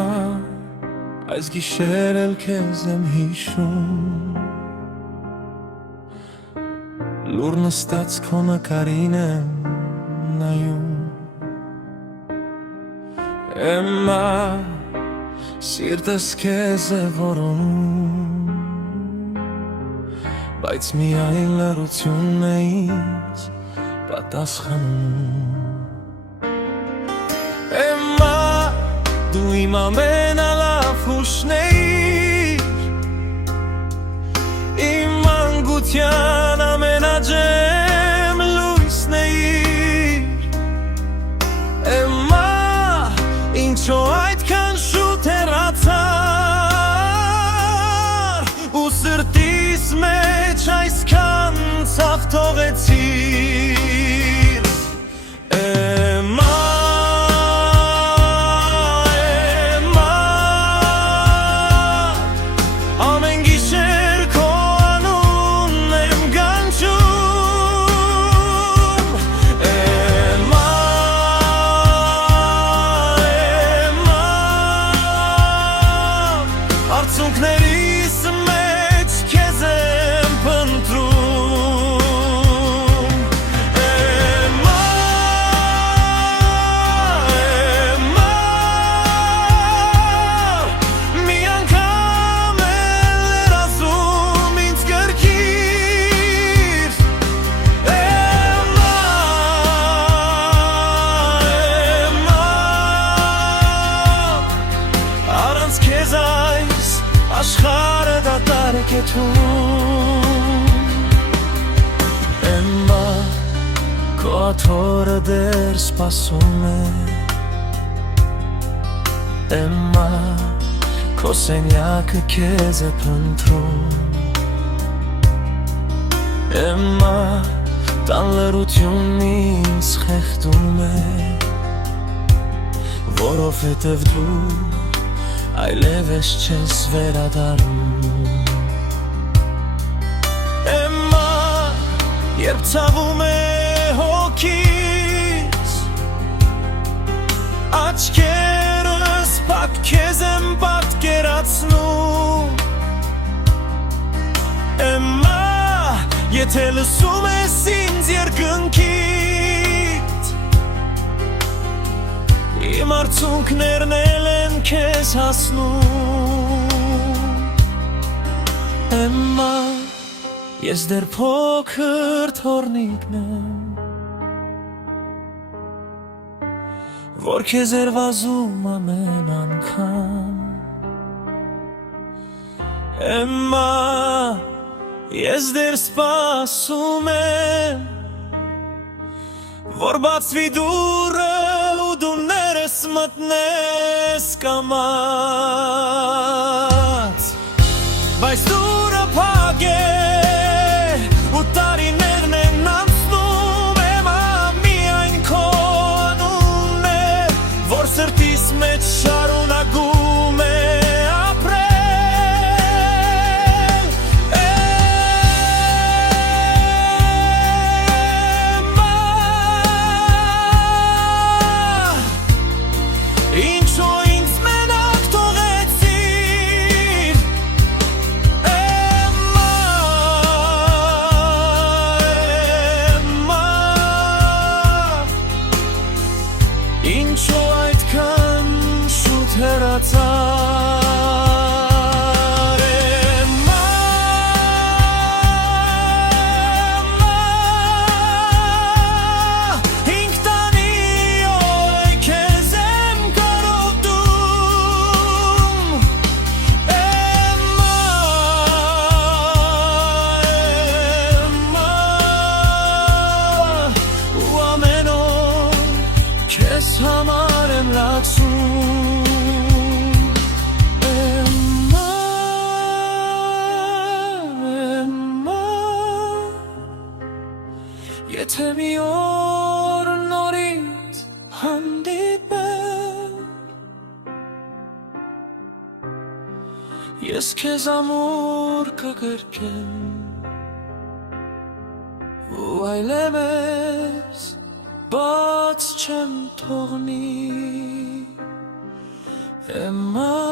Emma այս գիշեր էլ քեզ եմ հիշում Լուր նստած քո նկարին եմ նայում Emma սիրտս քեզ է որոնում Բայց միայն լռությունն է ինձ պատասխանում Emma դու իմ ամենալավ հուշն էիր Իմ մանկության ամենաջեմ լույսն էիր Emma ինչո այդքան շուտ հեռացար ու սրտիս մեջ այսքան ցավ թողեցիր Emma Արցունքներիս մեջ քեզ եմ փնտրում Emma մի անգամ էլ ասում ինձ գրկիր Emma առանց քեզ Աշխարհը դատարկ է թվում Emma քո աթոռը դեռ սպասում է Emma քո սենյակը քեզ է փնտրում Emma տան լռությունն ինձ խեղդում է Որովհետև դու այլևս չես վերադառնում Emma երբ ցավում է հոգիս աչքերս փակ քեզ եմ պատկերացնում Emma եթե լսում ես ինձ երկնքից Իմ արցունքներն էլ են քեզ հասնում Emma ես դեռ փոքր թոռնիկն եմ Որ քեզ էր վազում ամեն անգամ Emma ես դեռ սպասում եմ Որ բացվի դուռը ու դու ներս մտնես կամաց Բայց դուռը փակ է ու տարիներն են անցնում Emma միայն քո անունն է Որ սրտիս մեջ շարունակում է Ինչո այդքան շուտ հեռացար Emma Ինք տանի օր քեզ եմ կարոտում Emma ու ամեն օր քեզ համար եմ լացում Emma Եթե մի օր նորից հանդիպեմ Ես քեզ ամուր կգրկեմ ու այլևս բաց չեմ թողնի Emma